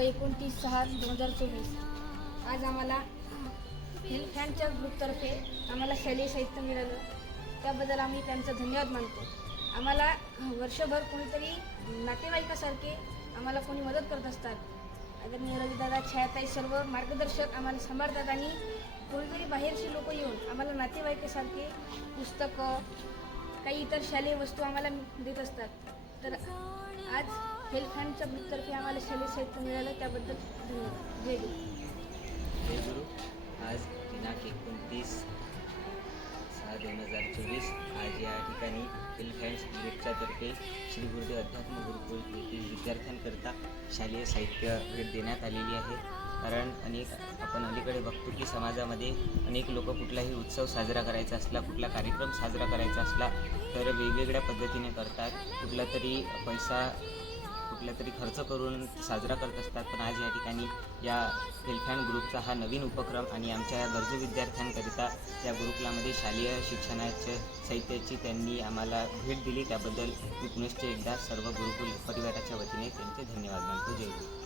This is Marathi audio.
एकोणतीस सहा दोन हजार चोवीस. आज आम्हाला हेल्थ फॅनच्या ग्रुपतर्फे आम्हाला शालेय साहित्य मिळालं. त्याबद्दल आम्ही त्यांचा धन्यवाद मानतो. आम्हाला वर्षभर कोणीतरी नातेवाईकासारखे आम्हाला कोणी मदत करत असतात. आदरणीय रविदादा छायाताई सर्व मार्गदर्शक आम्हाला सांभाळतात आणि कोणीतरी बाहेरचे लोक येऊन आम्हाला नातेवाईकासारखे पुस्तकं काही इतर शालेय वस्तू आम्हाला देत असतात. तर आज हेल्थ फंडच्या तर्फे आम्हाला शालेय साहित्य मिळालं त्याबद्दल धन्यवाद. जय गुरु. जय गुरु. आज दिनांक एकोणतीस सहा दोन हजार चोवीस आज या ठिकाणी एलिफॅन्ट्स ग्रुपच्या तर्फे श्री गुरुदेव अध्यात्म गुरुकुल येथील विद्यार्थ्यांकरता शालेय साहित्य भेट देण्यात आलेली आहे. कारण अनेक आपण अलीकडे बघतो की समाजामध्ये अनेक लोक कुठलाही उत्सव साजरा करायचा असला कुठला कार्यक्रम साजरा करायचा असला तर वेगवेगळ्या पद्धतीने करतात. कुठला तरी पैसा कुठला तरी खर्च करून साजरा करत असतात. पण आज या ठिकाणी या हेल्फॅन ग्रुपचा हा नवीन उपक्रम आणि आमच्या गरजू विद्यार्थ्यांकरिता या ग्रुपलामध्ये शालेय शिक्षणाच्या साहित्याची त्यांनी आम्हाला भेट दिली. त्याबद्दल मी पुनश्च एकदा सर्व गुरुकुल परिवाराच्या वतीने त्यांचे धन्यवाद मानतो. जय